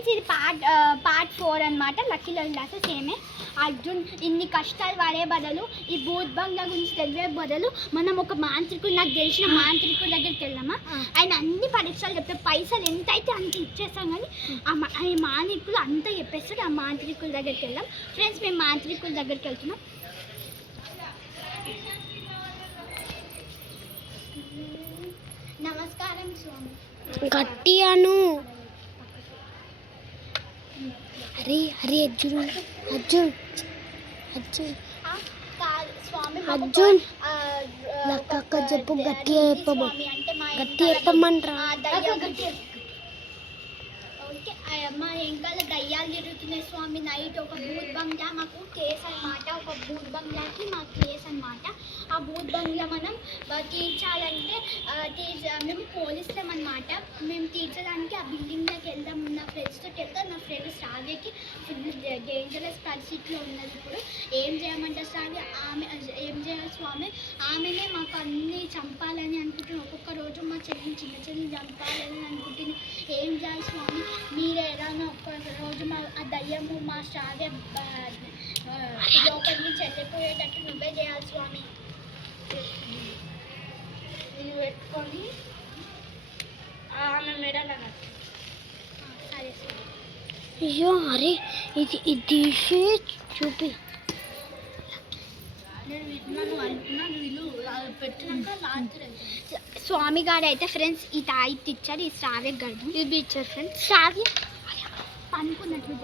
Friends ఇది part 4 అనమాట. Lucky లలిత సేమే. అర్జున్ ఇన్ని కష్టాలు పడే బదులు ఈ భూత్ బంగ్లా గురించి తెలిసే బదులు మనం ఒక మాంత్రికుడు, నాకు తెలిసిన మాంత్రికుడి దగ్గరికి వెళ్దామా? ఆయన అన్ని పరీక్షలు చెప్తే పైసలు ఎంత అయితే అంత ఇచ్చేస్తాం, కానీ ఆ మాంత్రికులు అంతా చెప్పేస్తాడు. ఆ మాంత్రికుల దగ్గరికి వెళ్దాం ఫ్రెండ్స్. మేము మాంత్రికుల దగ్గరికి వెళ్తున్నాం. నమస్కారం స్వామి. గట్టియాను. అరే అరే అర్జున్ అర్జున్ అర్జున్ అర్జున్ లక్క చెప్పు. గట్టిగా చెప్పము, గట్టి చెప్పమంటారా? ఓకే, మా వెనకాల దయ్యాలు తిరుగుతున్నాయి స్వామి. నైట్ ఒక భూత్ బంగ్లా మాకు కేసు అనమాట. ఒక భూత్ బంగ్లాకి మాకు కేసు అనమాట. ఆ భూత్ బంగ్లా మనం తీర్చాలంటే మేము పోలీసులం అనమాట. మేము తీర్చడానికి ఆ బిల్డింగ్లోకి వెళ్దాం. నా ఫ్రెండ్స్తో వెళ్తాం. నా ఫ్రెండ్ శ్రావ్యకి ఫుల్ డేంజరస్ పరిస్థితిలో ఉన్నది. ఇప్పుడు ఏం చేయమంటే శ్రావ్య, ఆమె ఏం చేయాలి స్వామి? ఆమెనే మాకు అన్నీ చంపాలని అనుకుంటున్నాను. ఒక్కొక్క రోజు మా చిన్న చెల్లిని చంపాలని అనుకుంటుంది. ఏం చేయాలి స్వామి? మీరే ఏదైనా ఒక్క రోజు మా ఆ దయ్యము మా శ్రావ్య లోపలి నుంచి వెళ్ళిపోయేటట్టు నువ్వే చేయాలి స్వామి. ఇది పెట్టుకొని ఆమె మెడలు అన్నట్టు. సరే స్వామి. అయ్యో అరే ఇది ఇది తీసి చూపి. స్వామి గారు అయితే ఫ్రెండ్స్ ఈ తాయిత్ ఇచ్చారు. ఈ శ్రావ్య గర్భం ఇది ఇచ్చారు ఫ్రెండ్స్. శ్రావ్య పనుకున్నట్లు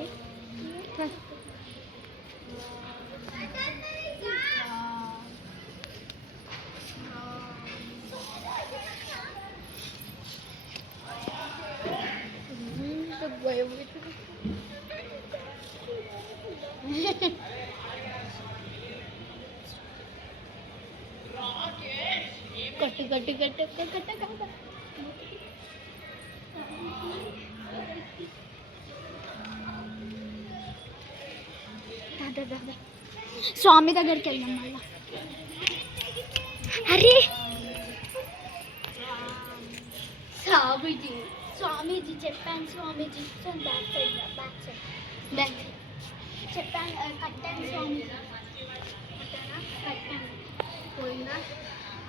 కట్టు కట్టు కట్టు కట్టు కట్టు. స్వామి దగ్గరికి వెళ్దాం మళ్ళా. అరే స్వామీజీ చెప్పాను. స్వామీజీ బ్యాక్ సైడ్ చెప్పాను. కట్టాను స్వామీజీ. కట్టాను పోయినా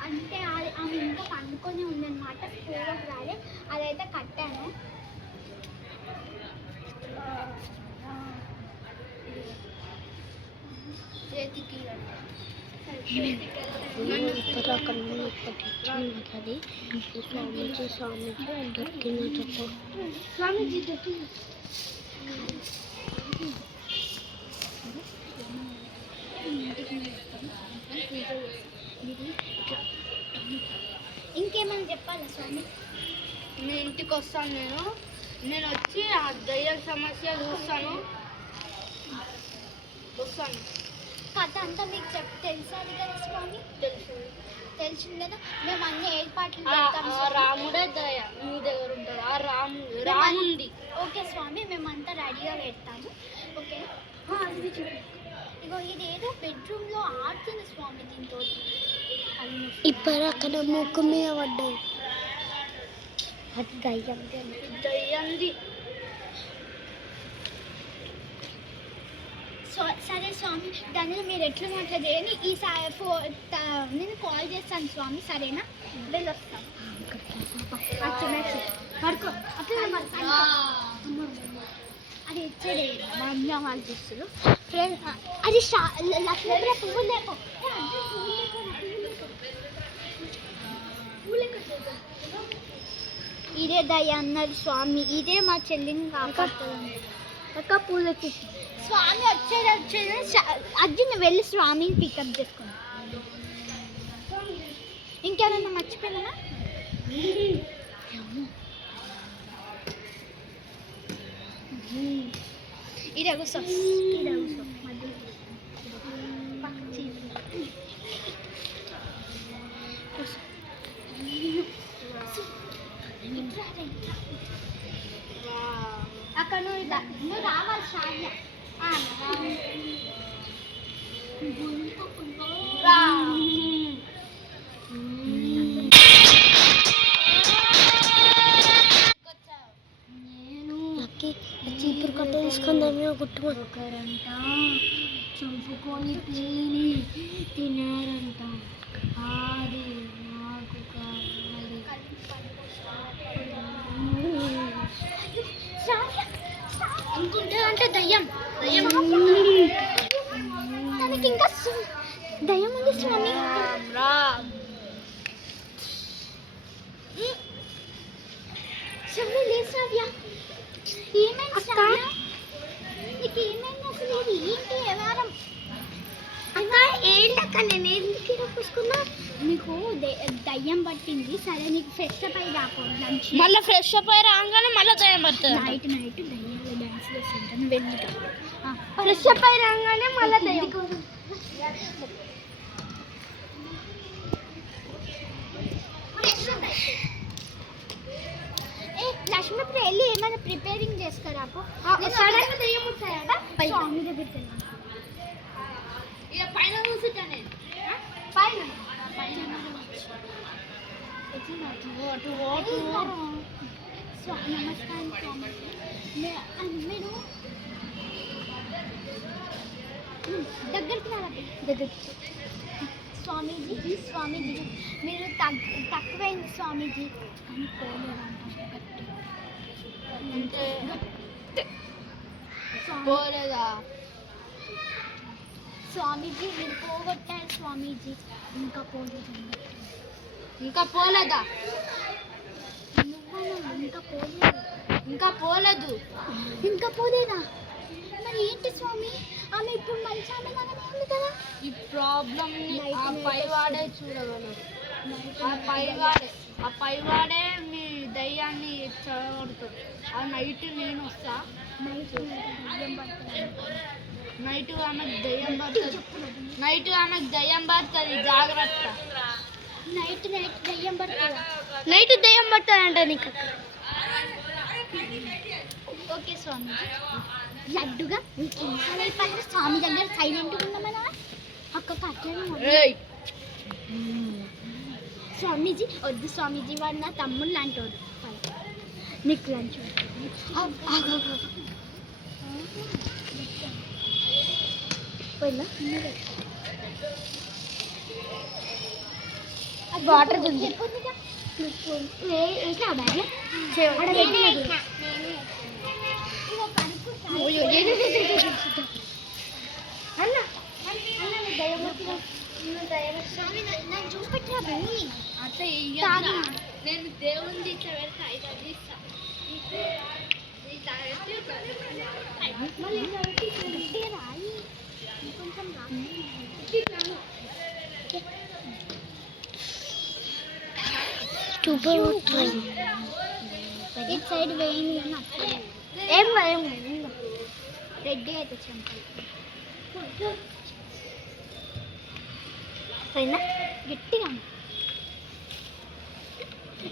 అంటే ఆమె ఇంకా పండుకొని ఉందన్నమాట. పూర్వం రాలే, అదైతే కట్టాను. చేతికి స్వామీజీ స్వామీజీ దొరికిన చెప్పు. స్వామీజీ దొరికిన ఇంకేమైనా చెప్పాలా స్వామి? మీ ఇంటికి వస్తాను నేను వచ్చి ఆ దయ్యాల సమస్య చూస్తాను. వస్తాను. కథ అంతా మీకు తెలుసాది కదా స్వామి? తెలిసింది కదా. మేము అన్ని ఏర్పాట్లు రాముడే దయ మీ దగ్గర ఉంటాడు. ఆ రాముంది. ఓకే స్వామి, మేమంతా రెడీగా పెడతాము. ఓకే ఇగో ఇది ఏదో బెడ్రూమ్లో ఆడుతుంది స్వామి. దీంతో ఇప్పుడు అక్కడ ముక్కు మీద పడ్డాయి. అది దయ్యంది. సరే స్వామి, దానిలో మీరు ఎట్లా మాట్లా చేయండి. నేను కాల్ చేస్తాను స్వామి. సరేనా? వెళ్ళొస్తాం. పడుకో అది ఇచ్చాడే బంగ్లా వాళ్ళు చూస్తారు ఫ్రెండ్. అది లక్ష్మీ పువ్వులు లేకో ఇదే దయ అన్నారు స్వామి. ఇదే మా చెల్లిని కాపాడుతుంది. ఒక పూలకి స్వామి వచ్చేది అర్జున్ వెళ్ళి స్వామిని పికప్ చేసుకున్నాం. ఇంకేమన్నా మర్చిపోయినా? ఇదే కూర్చో. అక్కడ నువ్వు రావాలి శ్రావ్య. ఎక్కి చీపురు కట్ట తీసుకుందామే గుట్టు ఒకరంట చంపుకొని తినారంట. అది నాకు కావాలి. అనుకుంటే అంటే దయ్యం తనకి ఇంకా దయ్యం ఉంది స్వామి. శ్రావ్య లేదు శ్రావ్య. ఏమైంది శ్రావ్య? నీకు ఏమైంది అసలు? ఇది ఏంటి వ్యవహారం? అక్క ఏంటక్క, నేను ఎందుకు ఇలా పూసుకున్నా? నీకు దయ్యం పట్టింది. సరే నీకు ఫ్రెష్ అప్ అయి రాకో లంచ్. మళ్ళీ ఫ్రెష్ అప్ అయ్యి రాగానే మళ్ళీ దయ్యం పడుతుంది. నైట్ దయ్యాలు డాన్స్ చేస్తుంటాను. వెళ్ళి ఫ్రెష్ అప్ అయ్యి రాగానే మళ్ళీ దయ్యం. లక్ష్మి ఇప్పుడు వెళ్ళి ఏమైనా ప్రిపేరింగ్ చేసుకురాపో. సడన్గా దయ్యం వస్తాయట. స్వామి దగ్గరికి వెళ్ళాను. ఇక పైన కూర్చుంటా నేను. పైన నమస్కారం స్వామి. మీరు దగ్గరికి రావాలి. దగ్గరికి స్వామీజీ మీరు తక్కువైంది స్వామీజీ. కానీ పోలేదా స్వామీజీ? మీరు పోగొట్టారు స్వామీజీ. ఇంకా పోలేదు. ఇంకా పోలేదా? ఇంకా పోలేదు. ఇంకా పోలేదా? మరి ఏంటి స్వామి? ఆమె ఇప్పుడు మంచి ఆమె లాగానే ఉంది కదా. ఈ ప్రాబ్లం ఆ పైవాడే చూడగలరు. ఆ పైవాడే మీ దయ్యాన్ని చదవడుతుంది. ఆ నైట్ నేను వస్తా. నైట్ ఆమెకు దయ్యం పడుతుంది. జాగ్రత్త. నైట్ దయ్యం పడుతుందా? నైట్ దయ్యం పడుతుందంట నీకు. ఓకే స్వామి. లడ్డుగా స్వామి దగ్గర సైలెంట్గా ఉన్నామన్నా అక్కకి అట్లనే. స్వామీజీ వద్దు స్వామీజీ, వాడు నా తమ్ముడు లాంటి వాడు. నీకు లంచ్ వాటర్ ఉంది. చూపెట్టరా భూమి. నేను దేవుని ఇట్లా పెడతా. ఇటు సైడ్ వేయండి. ఏం రెడ్డి అయితే చెంపాలి. గట్టిగా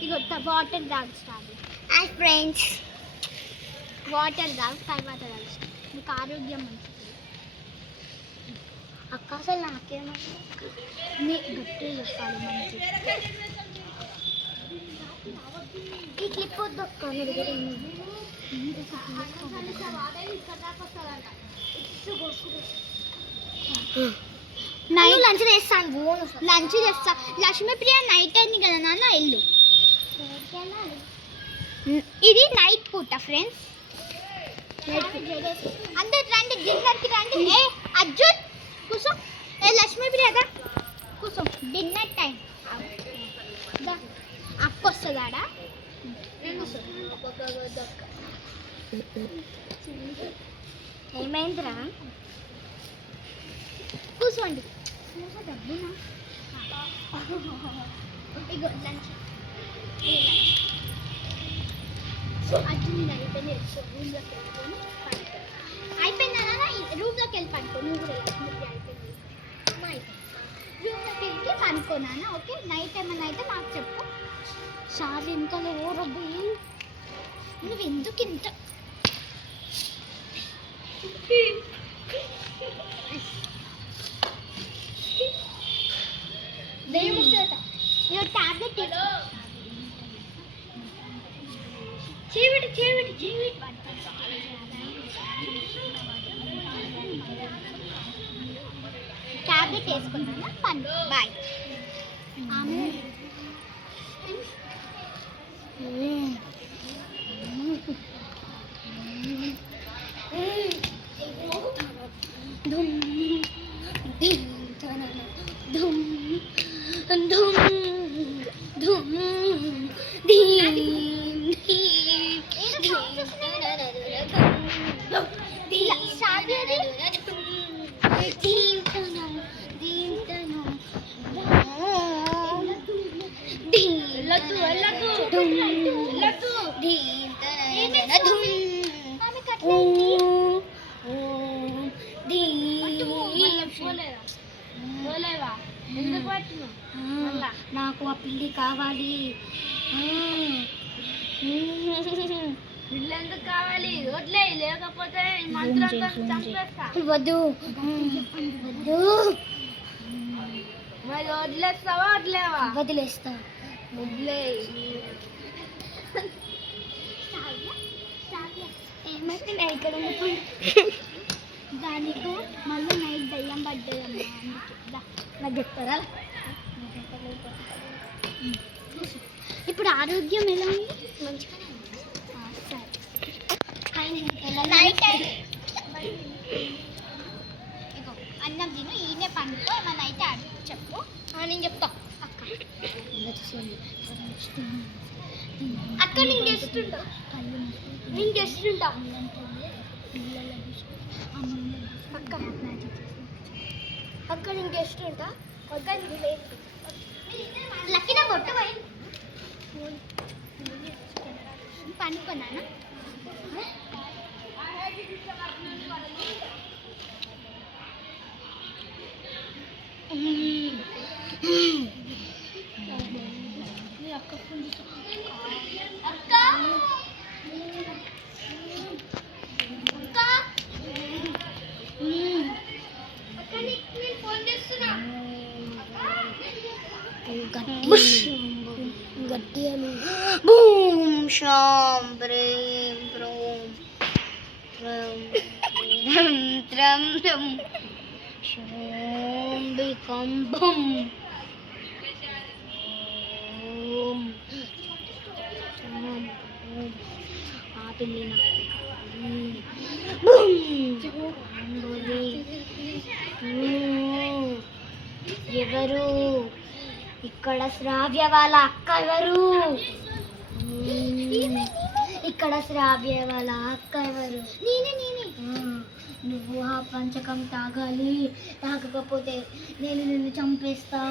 ఇగో వాటర్ తాగు స్టార్ట్. హాయ్ ఫ్రెండ్స్, వాటర్ తాగు, తర్వాత తాగు. మీకు ఆరోగ్యం మంచిది. అక్క అసలు నాకేమన్నా మీ గట్టిగా చెప్పాలి మంచిది. ఈ క్లిప్ వద్దు అక్క. నైట్ లంచ్ చేస్తాను. లంచ్ చేస్తా. లక్ష్మీప్రియ నైట్ అయింది కదా నాన్న, ఇల్లు. ఇది నైట్ పూట ఫ్రెండ్స్. అందరు రండి, డిన్నర్కి రండి. ఏ అర్జున్ కూర్చో. ఏ లక్ష్మీప్రియ కూర్చో. Dinner time. అక్క వస్తుందాడా? ఏమైందిరా? కూర్చోండి. ఇగో లంచ్. అర్జున్ అయిపోయింది. రూమ్లోకి వెళ్ళిపోయి పడుకో. అయిపోయిందా రూమ్లోకి వెళ్ళి పడుకో. నువ్వు కూడా అయిపోయింది. రూమ్లోకి వెళ్ళి పడుకోనా? ఓకే. నైట్ ఏమన్నా అయితే నాకు చెప్పు. సార్ ఇంకా ఓరబ్బి, నువ్వు ఎందుకు ఇంత టాబ్లెట్ చేవిటి టాబ్లెట్ వేసుకున్నాను. బాయ్. నాకు ఆ పిల్లి కావాలి. పిల్ల ఎందుకు కావాలి? వదిలే, లేకపోతే ఈ మంత్రంతో చంపేస్తా. వద్దు. మరి వదిలేస్తావా? వదిలేవా? వదిలేస్తా. వదిలే. ఏమైతే ఇక్కడ దానికి మళ్ళీ నైట్ దయ్యం పడ్డదమ్మా. నాకు చెప్తారా? ఇప్పుడు ఆరోగ్యం ఎలా ఉంది? మంచిగానే ఉంది. సరే నైట్ ఇగో అన్నం తిను, ఈయనే పండుకో. ఏమన్నా అయితే అడుగు చెప్పు. నేను చెప్తా. అక్క నేను గెస్తుంటా. అక్క నేను గెస్తుంటా. లక్కిన కొట్టు పోయి పండుకున్నానా? గట్టిగా బూమ్ శాం బ్రేం బ్రోం త్రం త్రం శోంబికంబం ఆ పిల్లి ఎవరు ఇక్కడ? శ్రావ్య వాళ్ళ అక్క ఎవరు? ఇక్కడ శ్రావ్య వాళ్ళ అక్క ఎవరు? నేనే. నువ్వు ఆ పంచకం తాగాలి. తాగకపోతే నేను నిన్ను చంపేస్తా.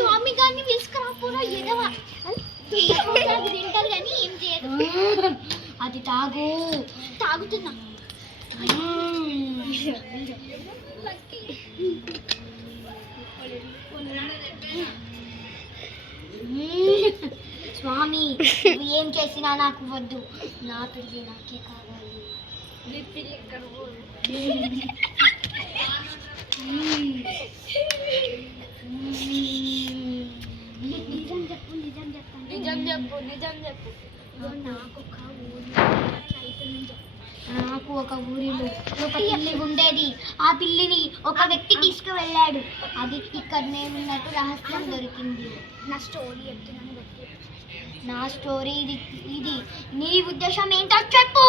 స్వామి గారిని తీసుకురాపోరా. ఎదవా తింటారు కానీ ఏం చేయదు. అది తాగు. తాగుతున్నా. స్వామి నువ్వు ఏం చేసినా నాకు వద్దు. నా పిల్లి నాకే కావాలి. నిజం చెప్పు. నాకు ఒక ఊరిలో ఒక పిల్లి ఉండేది. ఆ పిల్లిని ఒక వ్యక్తి తీసుకువెళ్ళాడు. అది ఇక్కడనే ఉన్నట్టు రహస్యం దొరికింది. నా స్టోరీ చెప్తున్నాను. నా స్టోరీ ఇది. నీ ఉద్దేశం ఏంటో చెప్పు.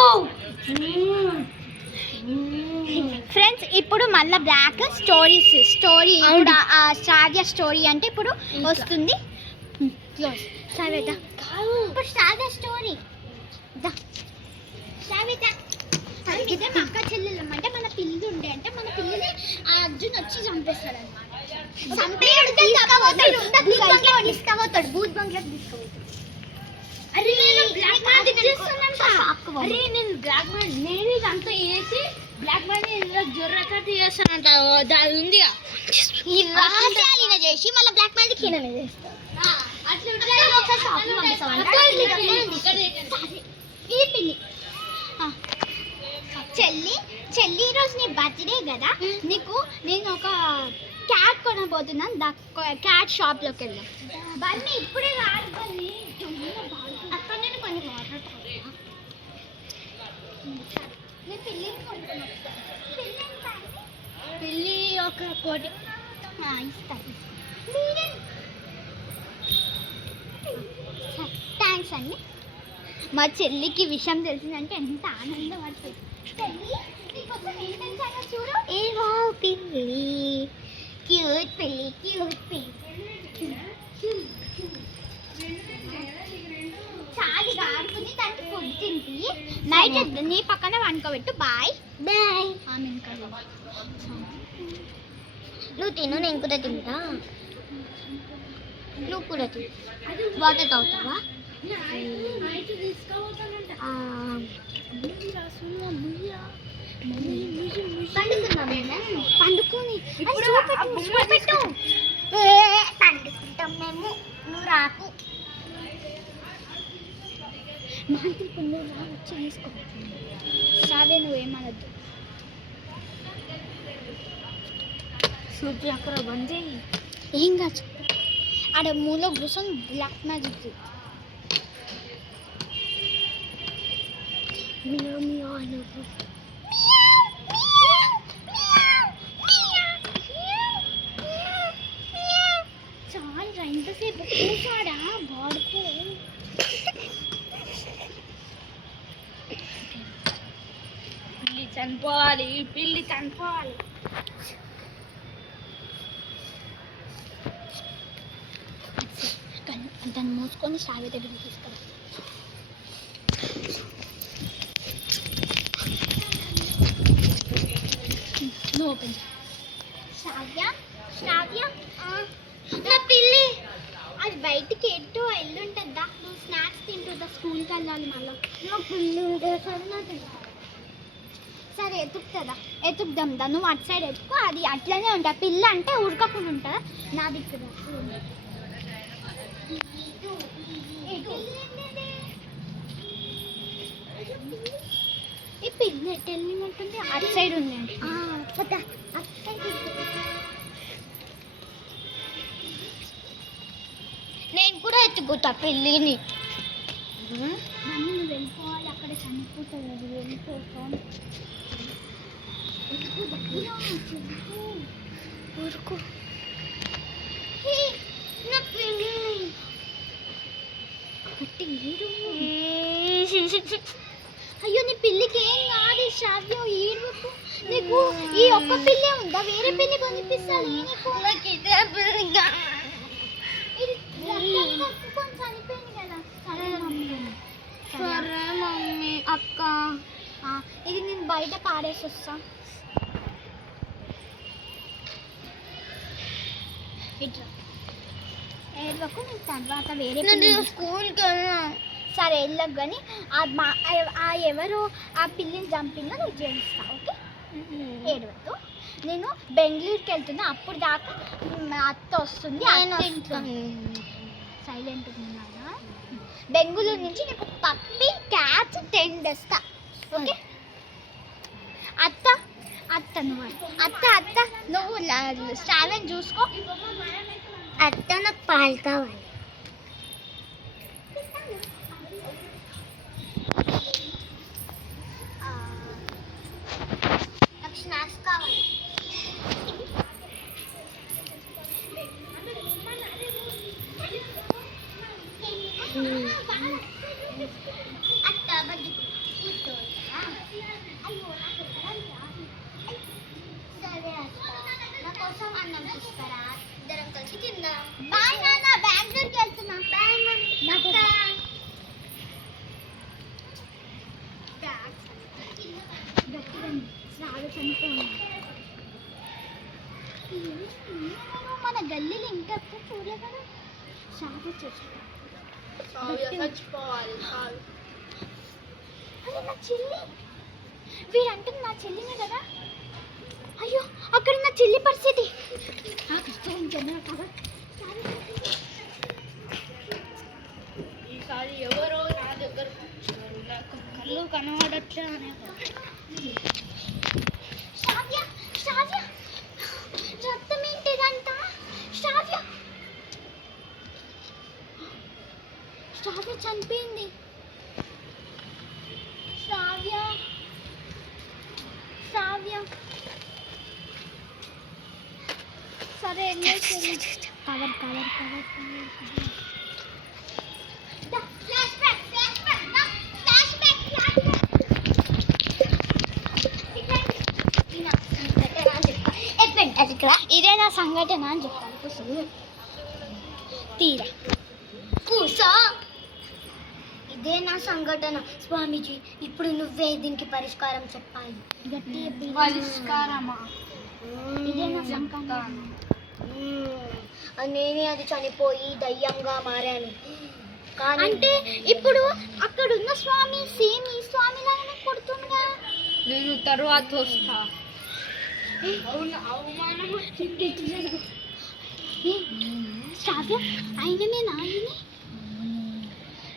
ఫ్రెండ్స్ ఇప్పుడు మళ్ళీ బ్లాక్ స్టోరీ ఇప్పుడు ఆ శ్రావ్య స్టోరీ అంటే ఇప్పుడు వస్తుంది. ఇప్పుడు శ్రావ్య స్టోరీ ఇదే మా అక్క చెల్లెలు అంటే మన పిల్లి ఉండే అంటే మన పిల్లిని ఆ అర్జున్ వచ్చి చంపేస్తాడు అనమాట. తీసుకుపోతాడు భూత్ బంగ్లాకి తీసుకుపోతాడు. అరే నేను బ్లాక్ మ్యాజిక్ నేను ఇదంతా వేసి బ్లాక్ మ్యాజిక్ ఇందులో జొర్రకట్టు చేస్తానంట. దాని ఉంది చేసి మళ్ళీ బ్లాక్ మ్యాజిక్ ఈయననే చేస్తా. ఈ పిల్లి చెల్లి ఈరోజు నీ బర్త్డే కదా. నేను ఒక క్యాట్ కొనబోతున్నాను. క్యాట్ షాప్లోకి వెళ్ళాను. బన్నీ ఇప్పుడే రాదు. బన్నీ అక్కడ నేను కొన్ని మాట్లాడుతున్నా. నేను పిల్లిని కొనుక్కున్నాను. పిల్లి ఒక కోటి. ఇస్తా. థ్యాంక్స్ అండి. మా చెల్లికి విషయం తెలిసిందంటే ఎంత ఆనందపడుతుంది. చెల్లి నీకోసం ఏం తెచ్చానో చూడు. ఏవో పిల్లి, క్యూట్ పిల్లి, క్యూట్ పిల్లి. చాలిగా ఆడుకుని దానికి ఫుడ్ తింటి. నైట్ నీ పక్కన వండుకోబెట్టు. Bye bye. ఆమె ఇంకా నువ్వు తిను, నేను కూడా తింటా. నువ్వు కూడా తిను. వాటర్ తాగుతావా? పండుకొని పండుకుంటాం మేము. నువ్వు రాకు. మాంటికి నువ్వు రా, వచ్చి తీసుకో. సావే, నువ్వేమనద్దు. సూపర్ అక్కడ బంద్ చేయి. ఏం కాదు, ఆడ మూల కూర్చొని బ్లాక్ మ్యాజిక్ చేయి. చాలా ఎంతసేపు కూర్చాడా బాడుకో. పిల్లి చనిపోవాలి, పిల్లి చనిపోవాలి. దాన్ని మూసుకొని సావి దగ్గరికి తీసుకెళ్ళి. నువ్వు ఓపెన్ చేయి. శ్రావ్య, శ్రావ్య, నా పిల్లి అది బయటికి ఎటు వెళ్ళుంటుందా? నువ్వు స్నాక్స్ తింటుందా? స్కూల్కి వెళ్ళాలి మళ్ళీ. నా పిల్లి ఉంటుంది. సరే ఎతుకుతుందా? ఎతుకుదాం దా. నువ్వు అటు సైడ్ ఎత్తుకో, అది అట్లనే ఉంటా. పిల్ల అంటే ఉడకకుండా ఉంటుందా? నా దిక్కుదా. ఈ పిల్ల ఎటు వెళ్ళినట్టుంది? అటు సైడ్ ఉంది. నేను కూడా ఎత్తుకుతా పిల్లిని. నువ్వు వెళ్ళిపోవాలి, అక్కడ చనిపోతుంది. అది వెళ్ళిపోతాను. ఊరుకో. నా పిల్లి అయ్యో, నీ పిల్లికి ఏం కాదు. శ్రావ్యం ఏడుకు. నీకు ఈ ఒక్క పిల్లే ఉందా? వేరే పిల్లి కొనిపిస్తాను. చనిపోయింది కదా. సరే మమ్మీ. అక్క, ఇది నేను బయట పాడేసి వస్తా. ఇట్లా ఏడుకు. నేను తర్వాత వేరే స్కూల్కి వెళ్ళా. సరే వెళ్ళకు. కానీ ఎవరు ఆ పిల్లిని చంపిందో నువ్వు చేయిస్తావు. ఓకే, ఏడవద్దు. నేను బెంగళూరుకి వెళ్తున్నా. అప్పుడు దాకా మా అత్త వస్తుంది. సైలెంట్ ఉన్నానా? బెంగళూరు నుంచి నీకు పప్పి క్యాచ్ తెండేస్తా. ఓకే అత్త, అత్త నువ్వు అత్త నువ్వు శ్రావణ్ చూసుకో. అత్త నాకు పాలు కావాలి. నాకు స్నాక్స్ కావాలి. అత్త బజ్జి కూర్చోరా. అయ్యో సరే అత్త, నా కోసం అన్నం తీసుకురా. ఇద్దరం కలిసి తిందాం. బాయ్ నాన్న, బెంగళూరుకి వెళ్తున్నా. Bye mummy. మన గల్లీలో ఇంకా ఎక్కువ చూడలే కదా. షాప్ వచ్చేసి నా చెల్లి. వీడంటుంది నా చెల్లినే కదా. అయ్యో, అక్కడ నా చెల్లి పరిస్థితి నాకు ఇష్టం కదా. ఈసారి ఎవరో నా దగ్గర నాకు కళ్ళు కనబడట్లే అనే. శ్రావ్య, శ్రావ్య, రక్తం ఏంటిదంతా? శ్రావ్య, శ్రావ్య చనిపోయింది. శ్రావ్య, శ్రావ్య, అరే కవర్ కవర్ కవర్ కవర్ ఇదే నా సంఘటన అని చెప్తాను కూర్చో తీరా కూర్చో ఇదే నా సంఘటన స్వామీజీ ఇప్పుడు నువ్వే దీనికి పరిష్కారం చెప్పాలి గట్టి పరిష్కారమా? ఇదే నా సంఘటన నేనే అది చనిపోయి దయ్యంగా మారాను అంటే ఇప్పుడు అక్కడ ఉన్న స్వామి సేమ్ ఈ స్వామి లాగానే కొడుతుండగా నేను తర్వాత వస్తా. అవును, అవమానం వచ్చింది. శ్రావ్య ఆయననేనా ఆయన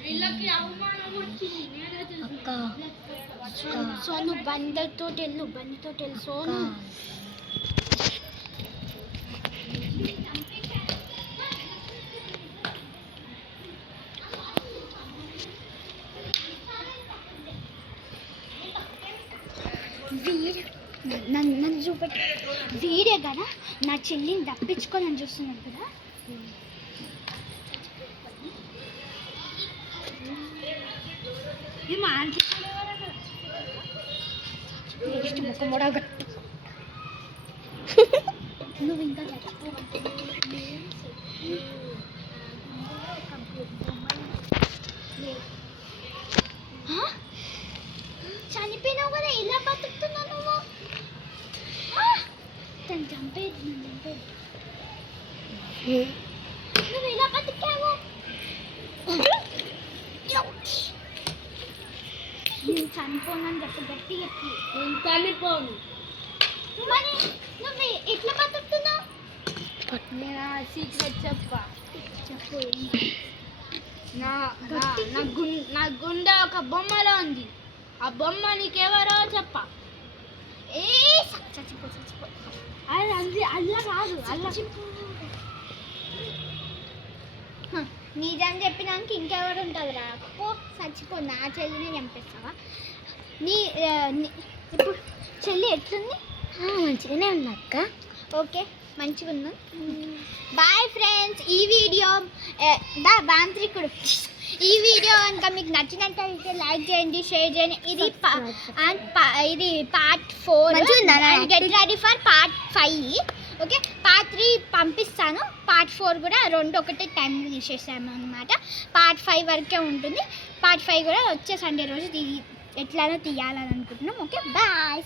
వీళ్ళకి అవమానం వచ్చింది. నేనే తెలుసు. సోను బండితో వెళ్ళు సోను. నన్ను చూపెట్టి వీడే కదా నా చెల్లిని తప్పించుకోవాలని చూస్తున్నాడు కదా. నువ్వు ఇంకా చనిపోయినావు కదా ఇలా బతుకుతున్నావు నువ్వు. తను చంపేది నువ్వు ఇలా బతికావు. నేను చనిపోనని చెప్పి గట్టి చెప్పి నేను చనిపోను. మరి నువ్వు ఎట్లా బతుకుతున్నావు? నేను సీక్రెట్ చెప్పు. నా గుండె ఒక బొమ్మలో ఉంది. ఆ బొమ్మ నీకెవరో చెప్ప. ఏ చచ్చిపో అది అల్లా కాదు, అల్లా నిజం చెప్పినాక ఇంకెవరు ఉంటుంది రా. పో చచ్చిపో. నా చెల్లిని చంపేస్తావా? ఇప్పుడు చెల్లి ఎట్లుంది? మంచిగానే ఉంది అక్క. ఓకే మంచిగా ఉందా? Bye friends. ఈ వీడియో బాంత్రికుడు ఈ వీడియో కనుక మీకు నచ్చినట్టయితే లైక్ చేయండి, షేర్ చేయండి. ఇది ఇది part 4 and get ready for part 5. Okay part 3 పంపిస్తాను. పార్ట్ 4 కూడా రెండు ఒకటే టైంలో తీసేసాము అనమాట. పార్ట్ 5 వరకే ఉంటుంది. పార్ట్ 5 కూడా వచ్చే సండే రోజు ఎట్లానో తీయాలని అనుకుంటున్నాం. Okay bye.